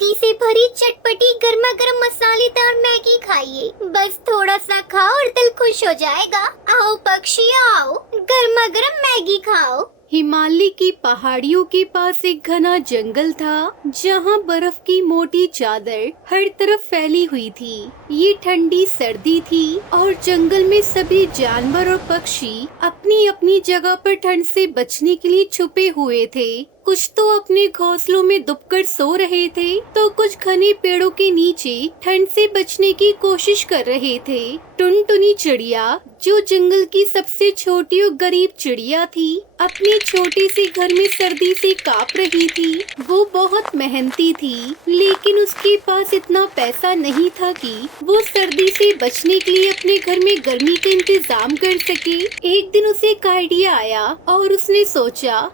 ताजगी से भरी चटपटी गर्मा गर्म मसालेदार मैगी खाइए। बस थोड़ा सा खाओ और दिल खुश हो जाएगा। आओ पक्षी आओ, गर्मा गर्म मैगी खाओ। हिमालय की पहाड़ियों के पास एक घना जंगल था, जहाँ बर्फ की मोटी चादर हर तरफ फैली हुई थी। ये ठंडी सर्दी थी और जंगल में सभी जानवर और पक्षी अपनी अपनी जगह पर ठंड से बचने के लिए छुपे हुए थे। कुछ तो अपने घोंसलों में दुबकर सो रहे थे, तो कुछ घने पेड़ों के नीचे ठंड से बचने की कोशिश कर रहे थे। टुनटुनी चिड़िया, जो जंगल की सबसे छोटी और गरीब चिड़िया थी, अपने छोटे से घर में सर्दी से कांप रही थी। वो बहुत मेहनती थी, लेकिन उसके पास इतना पैसा नहीं था कि वो सर्दी से बचने के लिए अपने घर में गर्मी का इंतजाम कर सके। एक दिन उसे एक आइडिया आया और उसने सोचा,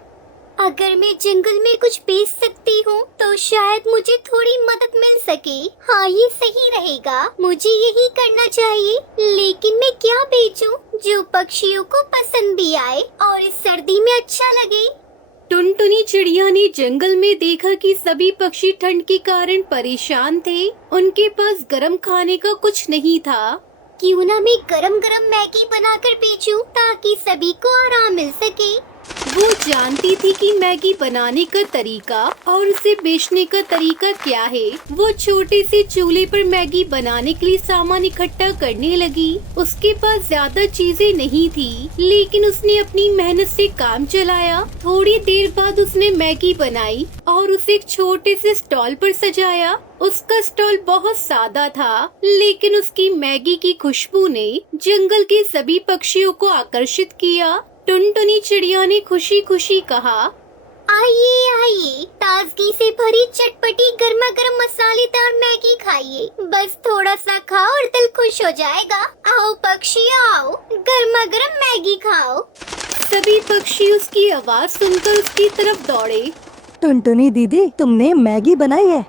अगर मैं जंगल में कुछ बेच सकती हूँ तो शायद मुझे थोड़ी मदद मिल सके। हाँ, ये सही रहेगा, मुझे यही करना चाहिए। लेकिन मैं क्या बेचूं जो पक्षियों को पसंद भी आए और इस सर्दी में अच्छा लगे। टुनटुनी चिड़िया ने जंगल में देखा कि सभी पक्षी ठंड के कारण परेशान थे। उनके पास गरम खाने का कुछ नहीं था। क्यों ना मैं गरम गरम मैगी बनाकर बेचूं ताकि सभी को आराम मिल सके। वो जानती थी कि मैगी बनाने का तरीका और उसे बेचने का तरीका क्या है। वो छोटे से चूल्हे पर मैगी बनाने के लिए सामान इकट्ठा करने लगी। उसके पास ज्यादा चीजें नहीं थी, लेकिन उसने अपनी मेहनत से काम चलाया। थोड़ी देर बाद उसने मैगी बनाई और उसे एक छोटे से स्टॉल पर सजाया। उसका स्टॉल बहुत सादा था, लेकिन उसकी मैगी की खुशबू ने जंगल के सभी पक्षियों को आकर्षित किया। टुनटुनी चिड़िया ने खुशी खुशी कहा, आइए आइए, ताजगी से भरी चटपटी गर्मा गर्म मसालेदार मैगी खाइए। बस थोड़ा सा खाओ और दिल खुश हो जाएगा। आओ पक्षी आओ, गर्मा गर्म मैगी खाओ। सभी पक्षी उसकी आवाज सुनकर उसकी तरफ दौड़े। टुनटुनी दीदी, तुमने मैगी बनाई है?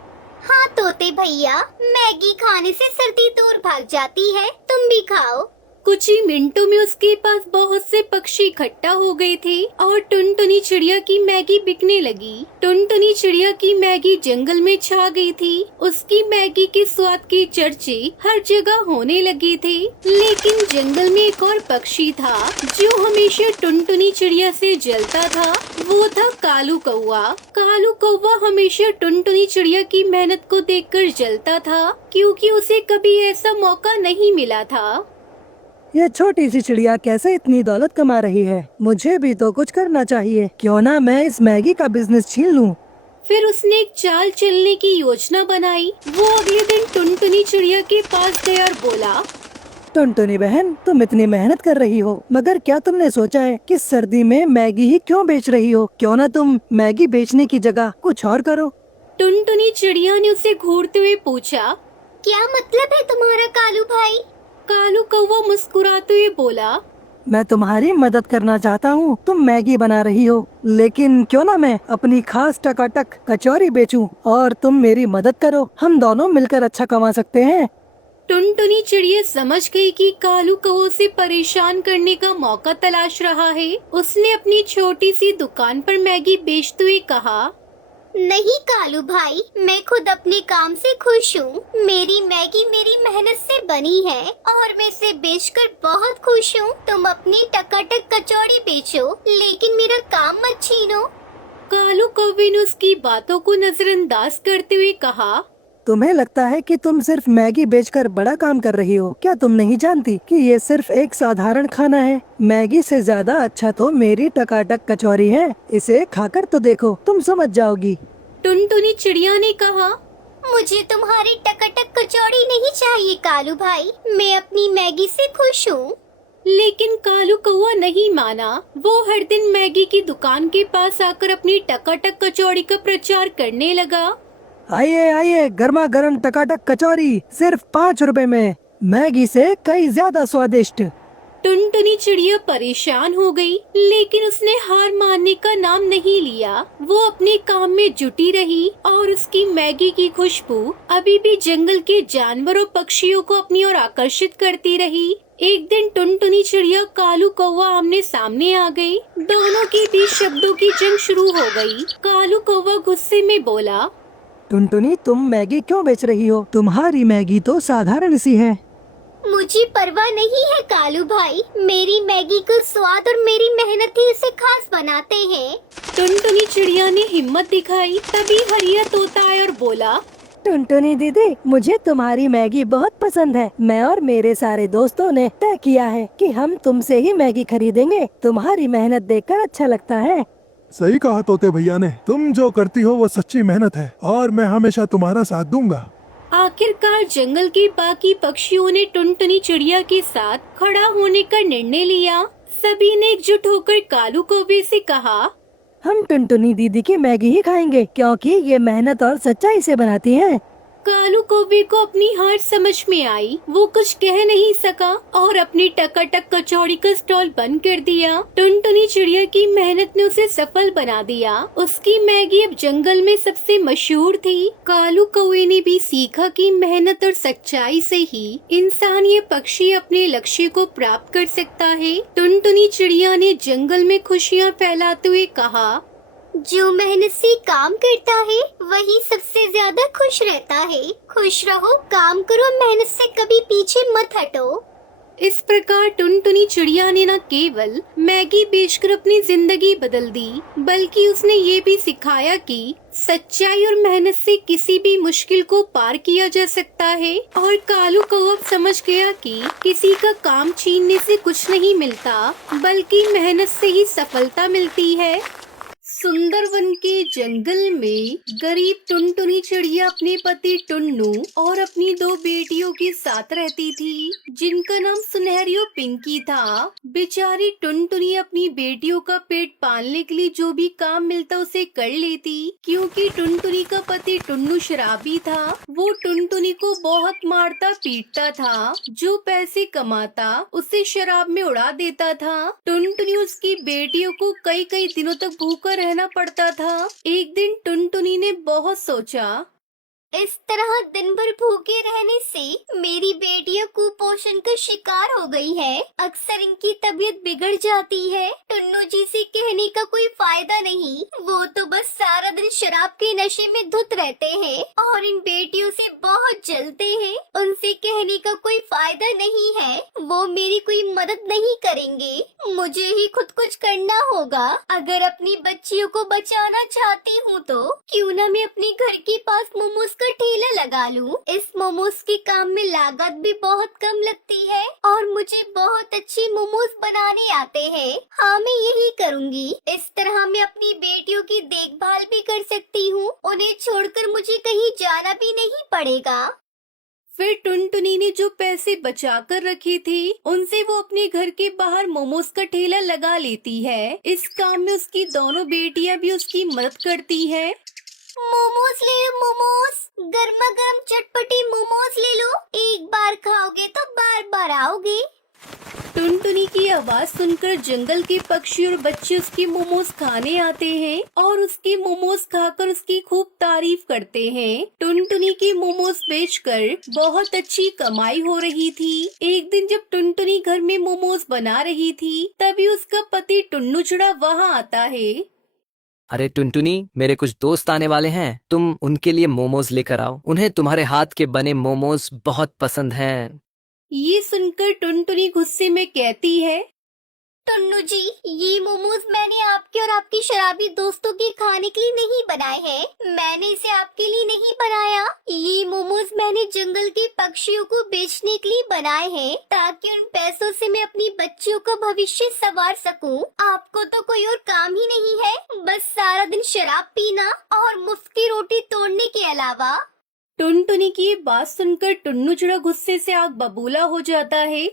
हाँ तोते भैया, मैगी खाने से सर्दी दूर भाग जाती है, तुम भी खाओ। कुछ ही मिनटों में उसके पास बहुत से पक्षी इकट्ठा हो गए थे और टुनटुनी चिड़िया की मैगी बिकने लगी। टुनटुनी चिड़िया की मैगी जंगल में छा गई थी। उसकी मैगी के स्वाद के चर्चे हर जगह होने लगे थे। लेकिन जंगल में एक और पक्षी था जो हमेशा टुनटुनी चिड़िया से जलता था। वो था कालू कौवा। कालू कौवा हमेशा टुनटुनी चिड़िया की मेहनत को देखकर जलता था, क्योंकि उसे कभी ऐसा मौका नहीं मिला था। ये छोटी सी चिड़िया कैसे इतनी दौलत कमा रही है? मुझे भी तो कुछ करना चाहिए। क्यों ना मैं इस मैगी का बिजनेस छीन लूं। फिर उसने एक चाल चलने की योजना बनाई। वो अगले दिन टुनटुनी चिड़िया के पास गया और बोला, टुनटुनी बहन, तुम इतनी मेहनत कर रही हो, मगर क्या तुमने सोचा है कि सर्दी में मैगी ही क्यों बेच रही हो? क्यों ना तुम मैगी बेचने की जगह कुछ और करो। टुनटुनी चिड़िया ने उसे घूरते हुए पूछा, क्या मतलब है तुम्हारा कालू भाई? कालू कौवा मुस्कुराते हुए बोला, मैं तुम्हारी मदद करना चाहता हूँ। तुम मैगी बना रही हो, लेकिन क्यों ना मैं अपनी खास टकाटक कचौरी बेचूं और तुम मेरी मदद करो। हम दोनों मिलकर अच्छा कमा सकते हैं। टुनटुनी चिड़िया समझ गई कि कालू कौवा से परेशान करने का मौका तलाश रहा है। उसने अपनी छोटी सी दुकान पर मैगी बेचते हुए कहा, नहीं कालू भाई, मैं खुद अपने काम से खुश हूँ। मेरी मैगी मेरी मेहनत से बनी है और मैं इसे बेचकर बहुत खुश हूँ। तुम अपनी टकाटक कचौड़ी बेचो, लेकिन मेरा काम मत छीनो। कालू कौवे ने उसकी बातों को नजरअंदाज करते हुए कहा, तुम्हें लगता है कि तुम सिर्फ मैगी बेचकर बड़ा काम कर रही हो? क्या तुम नहीं जानती कि ये सिर्फ एक साधारण खाना है? मैगी से ज्यादा अच्छा तो मेरी टकाटक कचौरी है। इसे खाकर तो देखो, तुम समझ जाओगी। टुनटुनी चिड़िया ने कहा, मुझे तुम्हारी टकाटक कचौड़ी नहीं चाहिए कालू भाई, मैं अपनी मैगी से खुश हूँ। लेकिन कालू कौवा नहीं माना। वो हर दिन मैगी की दुकान के पास आकर अपनी टकाटक कचौड़ी का प्रचार करने लगा। आइए आइए, गर्मा गर्म टकाटक कचौरी सिर्फ 5 रुपए में, मैगी से कई ज्यादा स्वादिष्ट। टुनटुनी चिड़िया परेशान हो गई, लेकिन उसने हार मानने का नाम नहीं लिया। वो अपने काम में जुटी रही और उसकी मैगी की खुशबू अभी भी जंगल के जानवरों पक्षियों को अपनी ओर आकर्षित करती रही। एक दिन टुनटुनी चिड़िया कालू कौवा आमने सामने आ गई। दोनों के बीच शब्दों की जंग शुरू हो गई। कालू कौवा गुस्से में बोला, टुनटुनी, तुम मैगी क्यों बेच रही हो? तुम्हारी मैगी तो साधारण सी है। मुझे परवाह नहीं है कालू भाई, मेरी मैगी का स्वाद और मेरी मेहनत ही इसे खास बनाते हैं। टुनटुनी चिड़िया ने हिम्मत दिखाई। तभी हरिया तोता आया और बोला, टुनटुनी दीदी, मुझे तुम्हारी मैगी बहुत पसंद है। मैं और मेरे सारे दोस्तों ने तय किया है कि हम तुमसे ही मैगी खरीदेंगे। तुम्हारी मेहनत देखकर अच्छा लगता है। सही कहा तोते भैया ने, तुम जो करती हो वो सच्ची मेहनत है और मैं हमेशा तुम्हारा साथ दूंगा। आखिरकार जंगल के बाकी पक्षियों ने टुनटुनी चिड़िया के साथ खड़ा होने का निर्णय लिया। सभी ने एकजुट होकर कालू कौवे से कहा, हम टुनटुनी दीदी की मैगी ही खाएंगे, क्योंकि ये मेहनत और सच्चाई से बनाती है। कालू कौवे को अपनी हार समझ में आई। वो कुछ कह नहीं सका और अपनी टकाटक कचौड़ी का स्टॉल बंद कर दिया। टुनटुनी चिड़िया की मेहनत ने उसे सफल बना दिया। उसकी मैगी अब जंगल में सबसे मशहूर थी। कालू कौवे ने भी सीखा कि मेहनत और सच्चाई से ही इंसान ये पक्षी अपने लक्ष्य को प्राप्त कर सकता है। टुनटुनी चिड़िया ने जंगल में खुशियाँ फैलाते हुए कहा, जो मेहनत से काम करता है वही सबसे ज्यादा खुश रहता है। खुश रहो, काम करो, मेहनत से कभी पीछे मत हटो। इस प्रकार टुनटुनी चिड़िया ने न केवल मैगी बेचकर अपनी जिंदगी बदल दी, बल्कि उसने ये भी सिखाया कि सच्चाई और मेहनत से किसी भी मुश्किल को पार किया जा सकता है। और कालू कौवा समझ गया कि किसी का काम छीनने से कुछ नहीं मिलता, बल्कि मेहनत से ही सफलता मिलती है। सुंदरवन के जंगल में गरीब टुनटुनी चिड़िया अपने पति टुन्नू और अपनी 2 बेटियों के साथ रहती थी, जिनका नाम सुनहरी और पिंकी था। बेचारी टुनटुनी अपनी बेटियों का पेट पालने के लिए जो भी काम मिलता उसे कर लेती, क्योंकि टुनटुनी का पति टुन्नू शराबी था। वो टुनटुनी को बहुत मारता पीटता था। जो पैसे कमाता उसे शराब में उड़ा देता था। टुनटुनी उसकी बेटियों को कई कई दिनों तक भूखा रहना पड़ता था। एक दिन टुनटुनी ने बहुत सोचा, इस तरह दिन भर भूखे रहने से मेरी बेटियां कुपोषण का शिकार हो गई है। अक्सर इनकी तबीयत बिगड़ जाती है। टुन्नू जी से कहने का कोई फायदा नहीं, वो तो बस सारा दिन शराब के नशे में धुत रहते हैं और इन बेटियों से बहुत जलते हैं। उनसे कहने का कोई फायदा नहीं है, वो मेरी कोई मदद नहीं करेंगे। मुझे ही खुद कुछ करना होगा। अगर अपनी बच्चियों को बचाना चाहती हूँ तो क्यों न मैं अपने घर के पास मोमोज का ठेला लगा लूं। इस मोमोज के काम में लागत भी बहुत कम लगती है और मुझे बहुत अच्छे मोमोज बनाने आते हैं। हाँ, मैं यही करूँगी। इस तरह मैं अपनी बेटियों की देखभाल भी कर सकती हूँ। उन्हें छोड़कर मुझे कहीं जाना भी नहीं पड़ेगा। फिर टुनटुनी ने जो पैसे बचा कर रखे थे उनसे वो अपने घर के बाहर मोमोज का ठेला लगा लेती है। इस काम में उसकी दोनों बेटियां भी उसकी मदद करती है। मोमोज ले लो, मोमोज, गर्मा गर्म चटपटी मोमोज ले लो। एक बार खाओगे तो बार बार आओगे। टुनटुनी की आवाज सुनकर जंगल के पक्षी और बच्चे उसके मोमोज खाने आते हैं और उसके मोमोज खाकर उसकी खूब तारीफ करते हैं। टुनटुनी के मोमोज बेचकर बहुत अच्छी कमाई हो रही थी। एक दिन जब टुनटुनी घर में मोमोज बना रही थी, तभी उसका पति टुन्नू चिड़ा वहाँ आता है। अरे टुनटुनी, मेरे कुछ दोस्त आने वाले हैं, तुम उनके लिए मोमोज लेकर आओ। उन्हें तुम्हारे हाथ के बने मोमोज बहुत पसंद हैं। ये सुनकर टुनटुनी गुस्से में कहती है, टुन्नू जी, ये मोमोज मैंने आपके और आपके शराबी दोस्तों के खाने के लिए नहीं बनाए हैं। मैंने इसे आपके लिए नहीं बनाया। ये मोमोज मैंने जंगल के पक्षियों को बेचने के लिए बनाए हैं, ताकि उन पैसों से मैं अपनी बच्चियों का भविष्य संवार सकूं। आपको तो कोई और काम ही नहीं है, बस सारा दिन शराब पीना और मुफ्त की रोटी तोड़ने के अलावा। टुनटुनी की ये बात सुनकर टुन्नू चिड़ा गुस्से से आग बबूला हो जाता है।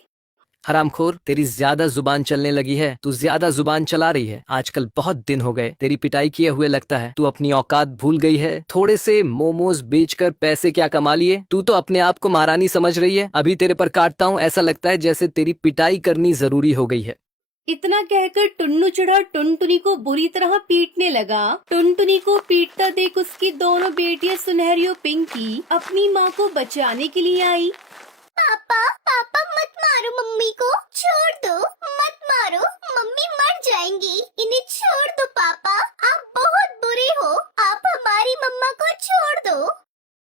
हरामखोर, तेरी ज्यादा जुबान चलने लगी है। तू ज्यादा जुबान चला रही है। आजकल बहुत दिन हो गए तेरी पिटाई किए हुए, लगता है तू अपनी औकात भूल गई है। थोड़े से मोमोज बेचकर पैसे क्या कमा लिए। तू तो अपने आप को महारानी समझ रही है। अभी तेरे पर काटता हूँ, ऐसा लगता है जैसे तेरी पिटाई करनी जरूरी हो गई है। इतना कहकर टुन्नू चिड़ा टुनटुनी को बुरी तरह पीटने लगा। टुनटुनी को पीटता देख उसकी दोनों बेटियां सुनहरी और पिंकी अपनी माँ को बचाने के लिए आई। पापा पापा मत मारो मम्मी को, छोड़ दो, मत मारो, मम्मी मर जाएंगी, इन्हें छोड़ दो पापा, आप बहुत बुरे हो, आप हमारी मम्मा को छोड़ दो।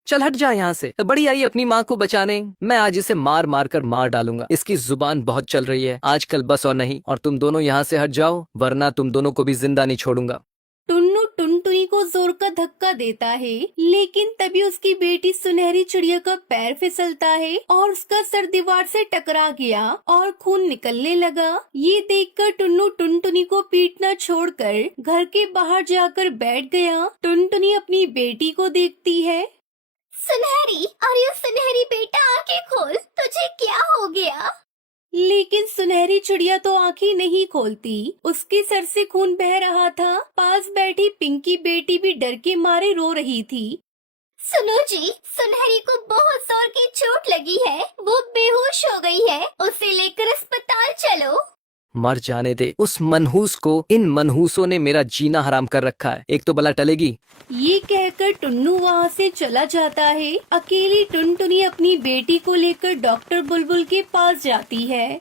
चल हट जा यहाँ से। बड़ी आई अपनी माँ को बचाने। मैं आज इसे मार मार कर मार डालूंगा। इसकी जुबान बहुत चल रही है आजकल, बस और नहीं। और तुम दोनों यहाँ से हट जाओ, वरना तुम दोनों को भी जिंदा नहीं छोड़ूंगा। टुन्नू टुनटुनी को जोर का धक्का देता है, लेकिन तभी उसकी बेटी सुनहरी चिड़िया का पैर फिसलता है और उसका सर दीवार से टकरा गया और खून निकलने लगा। ये देखकर टुन्नू टुनटुनी को पीटना छोड़कर घर के बाहर जाकर बैठ गया। टुनटुनी अपनी बेटी को देखती है। सुनहरी, अरे सुनहरी बेटा आंखें खोल, तुझे क्या हो गया? लेकिन सुनहरी चिड़िया तो आंखें नहीं खोलती, उसके सर से खून बह रहा था। पास बैठी पिंकी बेटी भी डर के मारे रो रही थी। सुनो जी, सुनहरी को बहुत जोर की चोट लगी है, वो बेहोश हो गई है, उसे लेकर अस्पताल चलो। मर जाने दे उस मनहूस को। इन मनहूसों ने मेरा जीना हराम कर रखा है। एक तो भला टलेगी। ये कहकर टुन्नू वहाँ से चला जाता है। अकेली टुनटुनी अपनी बेटी को लेकर डॉक्टर बुलबुल के पास जाती है।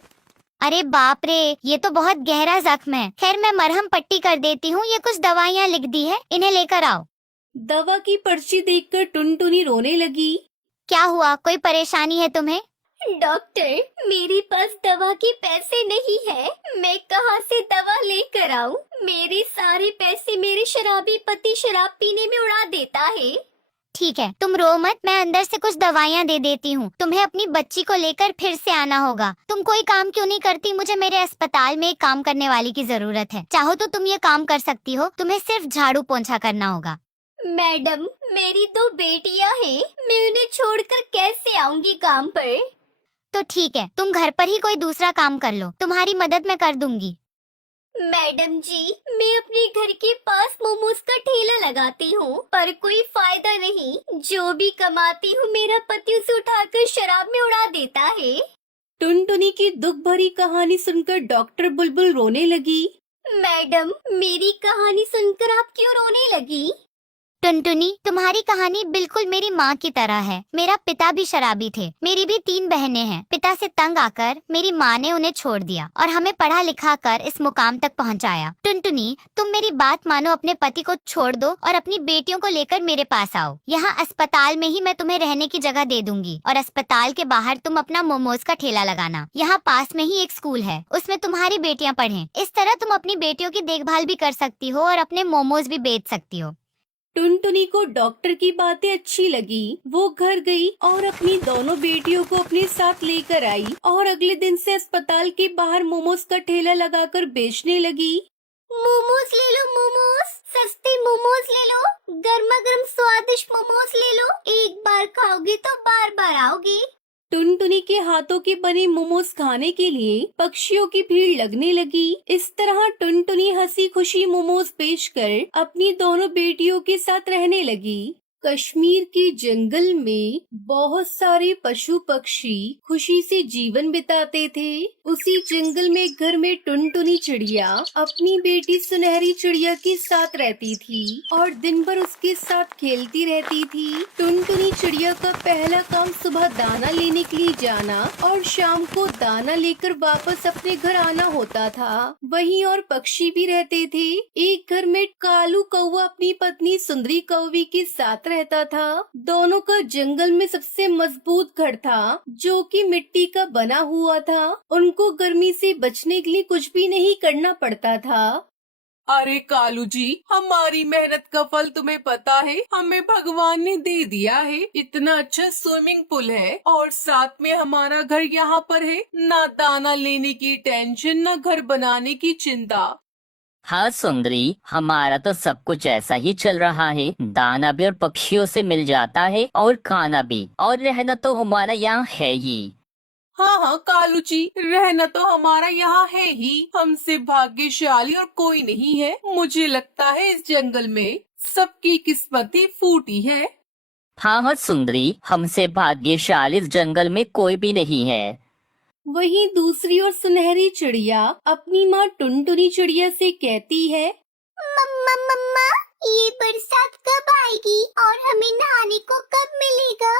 अरे बाप रे, ये तो बहुत गहरा जख्म है। खैर मैं मरहम पट्टी कर देती हूँ, ये कुछ दवाइयाँ लिख दी है, इन्हें लेकर आओ। दवा की पर्ची देखकर टुनटुनी रोने लगी। क्या हुआ, कोई परेशानी है तुम्हें? डॉक्टर, मेरे पास दवा के पैसे नहीं है, मैं कहाँ से दवा लेकर आऊँ? मेरे सारे पैसे मेरे शराबी पति शराब पीने में उड़ा देता है। ठीक है, तुम रो मत, मैं अंदर से कुछ दवाइयाँ दे देती हूँ। तुम्हें अपनी बच्ची को लेकर फिर से आना होगा। तुम कोई काम क्यों नहीं करती? मुझे मेरे अस्पताल में एक काम करने वाली की जरूरत है। चाहो तो तुम ये काम कर सकती हो, तुम्हें सिर्फ झाड़ू पोंछा करना होगा। मैडम, मेरी 2 बेटियाँ हैं, मैं उन्हें छोड़कर कैसे आऊँगी काम पर? तो ठीक है, तुम घर पर ही कोई दूसरा काम कर लो, तुम्हारी मदद मैं कर दूंगी। मैडम जी, मैं अपने घर के पास मोमोज का ठेला लगाती हूँ, पर कोई फायदा नहीं। जो भी कमाती हूँ मेरा पति उसे उठाकर शराब में उड़ा देता है। टुनटुनी की दुख भरी कहानी सुनकर डॉक्टर बुलबुल रोने लगी। मैडम, मेरी कहानी सुनकर आप क्यों रोने लगी? टुनटुनी, तुम्हारी कहानी बिल्कुल मेरी माँ की तरह है। मेरा पिता भी शराबी थे, मेरी भी 3 बहनें हैं। पिता से तंग आकर मेरी माँ ने उन्हें छोड़ दिया और हमें पढ़ा लिखा कर इस मुकाम तक पहुँचाया। टुनटुनी, तुम मेरी बात मानो, अपने पति को छोड़ दो और अपनी बेटियों को लेकर मेरे पास आओ। यहाँ अस्पताल में ही मैं तुम्हें रहने की जगह दे दूंगी और अस्पताल के बाहर तुम अपना मोमोज का ठेला लगाना। यहाँ पास में ही एक स्कूल है, उसमें तुम्हारी बेटियाँ पढ़ें। इस तरह तुम अपनी बेटियों की देखभाल भी कर सकती हो और अपने मोमोज भी बेच सकती हो। टुनटुनी को डॉक्टर की बातें अच्छी लगी। वो घर गई और अपनी दोनों बेटियों को अपने साथ लेकर आई और अगले दिन से अस्पताल के बाहर मोमोज का ठेला लगाकर बेचने लगी। मोमोज ले लो, मोमोज, सस्ते मोमोज ले लो, गर्मा गर्म स्वादिष्ट मोमोज ले लो। एक बार खाओगे तो बार बार आओगे। टुनटुनी के हाथों के बने मोमोज खाने के लिए पक्षियों की भीड़ लगने लगी। इस तरह टुनटुनी हंसी खुशी मोमोज बेचकर अपनी दोनों बेटियों के साथ रहने लगी। कश्मीर के जंगल में बहुत सारे पशु पक्षी खुशी से जीवन बिताते थे। उसी जंगल में एक घर में टुनटुनी चिड़िया अपनी बेटी सुनहरी चिड़िया के साथ रहती थी और दिन भर उसके साथ खेलती रहती थी। टुनटुनी चिड़िया का पहला काम सुबह दाना लेने के लिए जाना और शाम को दाना लेकर वापस अपने घर आना होता था। वहीं और पक्षी भी रहते थे। एक घर में कालू कौवा अपनी पत्नी सुंदरी कौवी के साथ रहता था। दोनों का जंगल में सबसे मजबूत घर था जो कि मिट्टी का बना हुआ था। उनको गर्मी से बचने के लिए कुछ भी नहीं करना पड़ता था। अरे कालू जी, हमारी मेहनत का फल तुम्हें पता है, हमें भगवान ने दे दिया है। इतना अच्छा स्विमिंग पूल है और साथ में हमारा घर यहाँ पर है। ना दाना लेने की टेंशन, ना घर बनाने की चिंता। हाँ सुंदरी, हमारा तो सब कुछ ऐसा ही चल रहा है। दाना भी और पक्षियों से मिल जाता है और खाना भी, और रहना तो हमारा यहाँ है ही। हाँ हाँ कालू जी, रहना तो हमारा यहाँ है ही। हमसे भाग्यशाली और कोई नहीं है। मुझे लगता है इस जंगल में सबकी किस्मत ही फूटी है। हाँ हाँ सुंदरी, हमसे भाग्यशाली इस जंगल में कोई भी नहीं है। वहीं दूसरी ओर सुनहरी चिड़िया अपनी माँ टुनटुनी चिड़िया से कहती है, मम्मा मम्मा, ये बरसात कब आएगी और हमें नहाने को कब मिलेगा?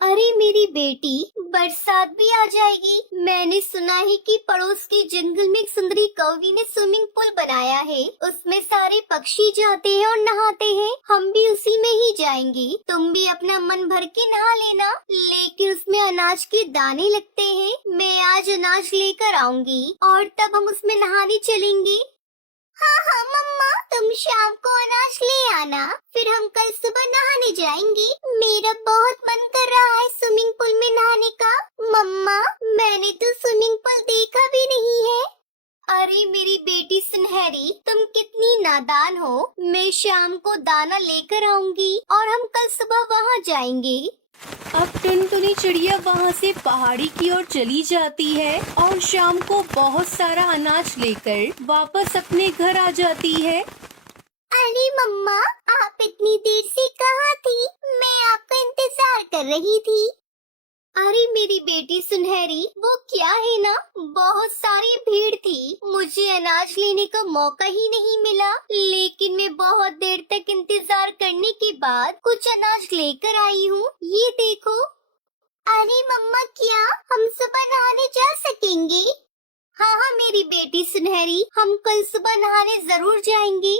अरे मेरी बेटी, बरसात भी आ जाएगी। मैंने सुना है कि पड़ोस के जंगल में एक सुंदरी कौवी ने स्विमिंग पूल बनाया है। उसमें सारे पक्षी जाते हैं और नहाते हैं। हम भी उसी में ही जाएंगे। तुम भी अपना मन भर के नहा लेना, लेकिन उसमें अनाज के दाने लगते हैं। मैं आज अनाज लेकर आऊंगी और तब हम उसमें नहाने चलेंगे। हाँ हाँ मम्मा, तुम शाम को अनाज ले आना, फिर हम कल सुबह नहाने जाएंगे। मेरा बहुत मन कर रहा है स्विमिंग पूल में नहाने का। मम्मा, मैंने तो स्विमिंग पूल देखा भी नहीं है। अरे मेरी बेटी सुनहरी, तुम कितनी नादान हो। मैं शाम को दाना लेकर आऊंगी और हम कल सुबह वहाँ जाएंगे। अब टुनटुनी चिड़िया वहाँ से पहाड़ी की ओर चली जाती है और शाम को बहुत सारा अनाज लेकर वापस अपने घर आ जाती है। अरे मम्मा, आप इतनी देर से कहाँ थी? मैं आपका इंतजार कर रही थी। अरे मेरी बेटी सुनहरी, वो क्या है ना, बहुत सारी भीड़ थी। मुझे अनाज लेने का मौका ही नहीं मिला, लेकिन मैं बहुत देर तक इंतजार करने के बाद कुछ अनाज लेकर आई हूँ। ये देखो। अरे मम्मा, क्या हम सुबह नहाने जा सकेंगे? हाँ हाँ मेरी बेटी सुनहरी, हम कल सुबह नहाने जरूर जाएंगे।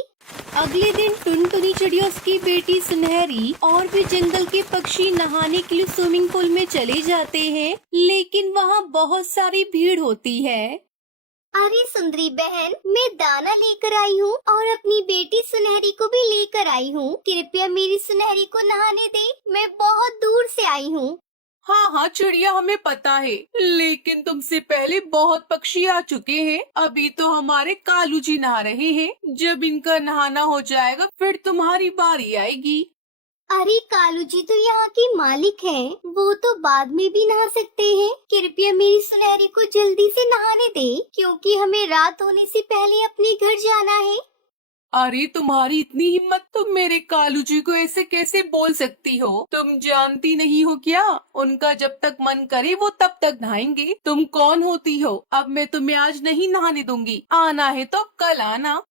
अगले दिन टुनटुनी चिड़िया, उसकी बेटी सुनहरी और भी जंगल के पक्षी नहाने के लिए स्विमिंग पूल में चले जाते हैं, लेकिन वहाँ बहुत सारी भीड़ होती है। अरे सुंदरी बहन, मैं दाना लेकर आई हूँ और अपनी बेटी सुनहरी को भी लेकर आई हूँ। कृपया मेरी सुनहरी को नहाने दे, मैं बहुत दूर से आई हूँ। हाँ हाँ चिड़िया, हमें पता है, लेकिन तुमसे पहले बहुत पक्षी आ चुके हैं। अभी तो हमारे कालू जी नहा रहे हैं। जब इनका नहाना हो जाएगा फिर तुम्हारी बारी आएगी। अरे कालू जी तो यहाँ के मालिक हैं, वो तो बाद में भी नहा सकते हैं। कृपया मेरी सुनहरी को जल्दी से नहाने दे, क्योंकि हमें रात होने से पहले अपने घर जाना है। अरे तुम्हारी इतनी हिम्मत, तुम मेरे कालू जी को ऐसे कैसे बोल सकती हो? तुम जानती नहीं हो क्या, उनका जब तक मन करे वो तब तक नहाएंगे। तुम कौन होती हो? अब मैं तुम्हें आज नहीं नहाने दूंगी, आना है तो कल आना।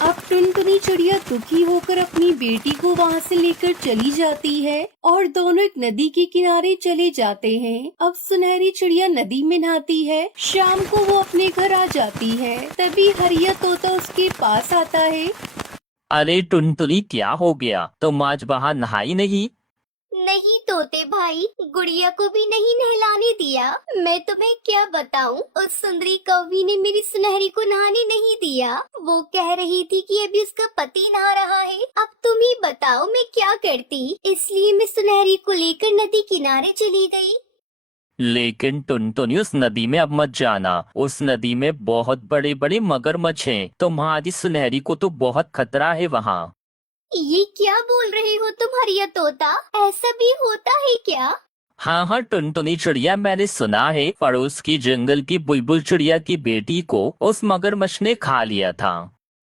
अब टुनटुनी चिड़िया दुखी होकर अपनी बेटी को वहाँ से लेकर चली जाती है और दोनों एक नदी के किनारे चले जाते हैं। अब सुनहरी चिड़िया नदी में नहाती है। शाम को वो अपने घर आ जाती है। तभी हरिया तोता उसके पास आता है। अरे टुनटुनी, क्या हो गया? तुम आज वहाँ नहाई नहीं? नहीं तोते भाई, गुड़िया को भी नहीं नहलाने दिया। मैं तुम्हें क्या बताऊं, उस सुंदरी कौवी ने मेरी सुनहरी को नहाने नहीं दिया। वो कह रही थी कि अभी उसका पति नहा रहा है। अब तुम ही बताओ मैं क्या करती। इसलिए मैं सुनहरी को लेकर नदी किनारे चली गई। लेकिन टुनटुनी, उस नदी में अब मत जाना। उस नदी में बहुत बड़े बड़े मगरमच्छ हैं। तुम्हारी सुनहरी को तो बहुत खतरा है वहाँ। ये क्या बोल रहे हो तुम हरिया तोता, ऐसा भी होता है क्या? हाँ हाँ टुनटुनी चिड़िया, मैंने सुना है पड़ोस की जंगल की बुलबुल चिड़िया की बेटी को उस मगरमच्छ ने खा लिया था।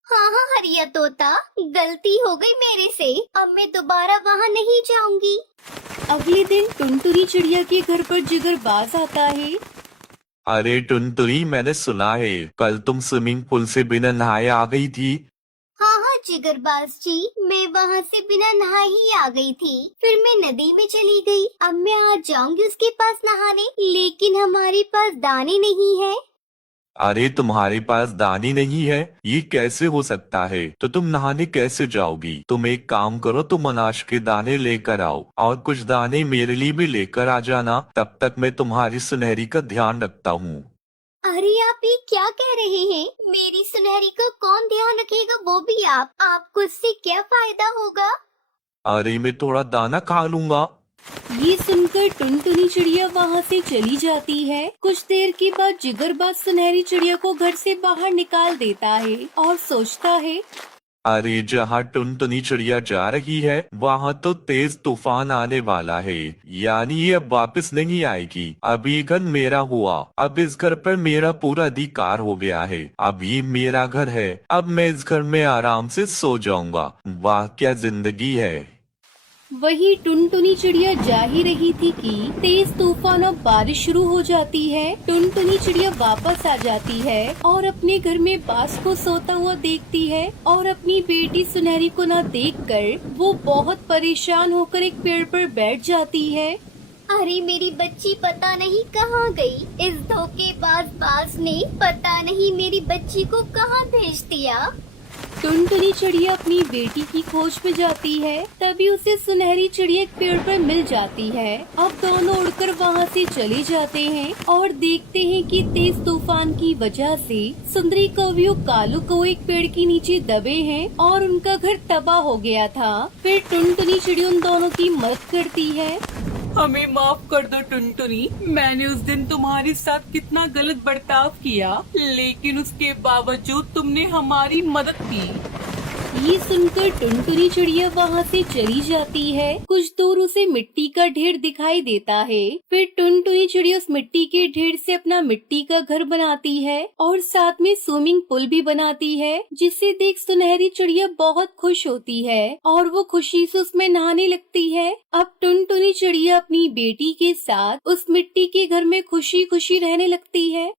हाँ हाँ हरिया तोता, गलती हो गई मेरे से। अब मैं दोबारा वहाँ नहीं जाऊंगी। अगले दिन टुनटुनी चिड़िया के घर पर जिगरबाज आता है। अरे टुनटुनी, मैंने सुना है कल तुम स्विमिंग पूल से बिना नहाए आ गई थी। हाँ हाँ जिगरबाज जी, मैं वहाँ से बिना नहाए ही आ गई थी। फिर मैं नदी में चली गई। अब मैं आज जाऊंगी उसके पास नहाने, लेकिन हमारे पास दाने नहीं है। अरे तुम्हारे पास दानी नहीं है, ये कैसे हो सकता है? तो तुम नहाने कैसे जाओगी? तुम एक काम करो, तुम अनाज के दाने लेकर आओ और कुछ दाने मेरे लिए भी लेकर आ जाना। तब तक मैं तुम्हारी सुनहरी का ध्यान रखता हूँ। अरे आप ये क्या कह रहे हैं? मेरी सुनहरी का कौन ध्यान रखेगा, वो भी आप? आपको इससे क्या फायदा होगा? अरे मैं थोड़ा दाना खा लूंगा। ये सुनकर टुनटुनी चिड़िया वहाँ से चली जाती है। कुछ देर के बाद जिगरबाज सुनहरी चिड़िया को घर से बाहर निकाल देता है और सोचता है, अरे जहाँ टुनटुनी चिड़िया जा रही है वहाँ तो तेज तूफान आने वाला है, यानी ये अब वापस नहीं आएगी। अब ये घर मेरा हुआ, अब इस घर पर मेरा पूरा अधिकार हो गया है। अब ये मेरा घर है, अब मैं इस घर में आराम से सो जाऊंगा। वाह क्या जिंदगी है। वही टुनटुनी चिड़िया जा ही रही थी कि तेज तूफान और बारिश शुरू हो जाती है। टुनटुनी चिड़िया वापस आ जाती है और अपने घर में बाज को सोता हुआ देखती है और अपनी बेटी सुनहरी को न देखकर वो बहुत परेशान होकर एक पेड़ पर बैठ जाती है। अरे मेरी बच्ची पता नहीं कहाँ गई। इस धोखेबाज बाज ने पता नहीं मेरी बच्ची को कहाँ भेज दिया। टुनटुनी चिड़िया अपनी बेटी की खोज में जाती है, तभी उसे सुनहरी चिड़िया एक पेड़ पर मिल जाती है। अब दोनों उड़कर वहाँ से चले जाते हैं और देखते हैं कि तेज तूफान की वजह से सुंदरी कौवे और कालू कौवे एक पेड़ के नीचे दबे हैं और उनका घर तबाह हो गया था। फिर टुनटुनी चिड़िया उन दोनों की मदद करती है। हमें माफ कर दो टुनटुनी, मैंने उस दिन तुम्हारे साथ कितना गलत बर्ताव किया, लेकिन उसके बावजूद तुमने हमारी मदद की। ये सुनकर टुनटुनी चिड़िया वहाँ से चली जाती है। कुछ दूर उसे मिट्टी का ढेर दिखाई देता है। फिर टुनटुनी चिड़िया उस मिट्टी के ढेर से अपना मिट्टी का घर बनाती है और साथ में स्विमिंग पूल भी बनाती है, जिसे देख सुनहरी चिड़िया बहुत खुश होती है और वो खुशी से उसमें नहाने लगती है। अब टुनटुनी चिड़िया अपनी बेटी के साथ उस मिट्टी के घर में खुशी खुशी रहने लगती है।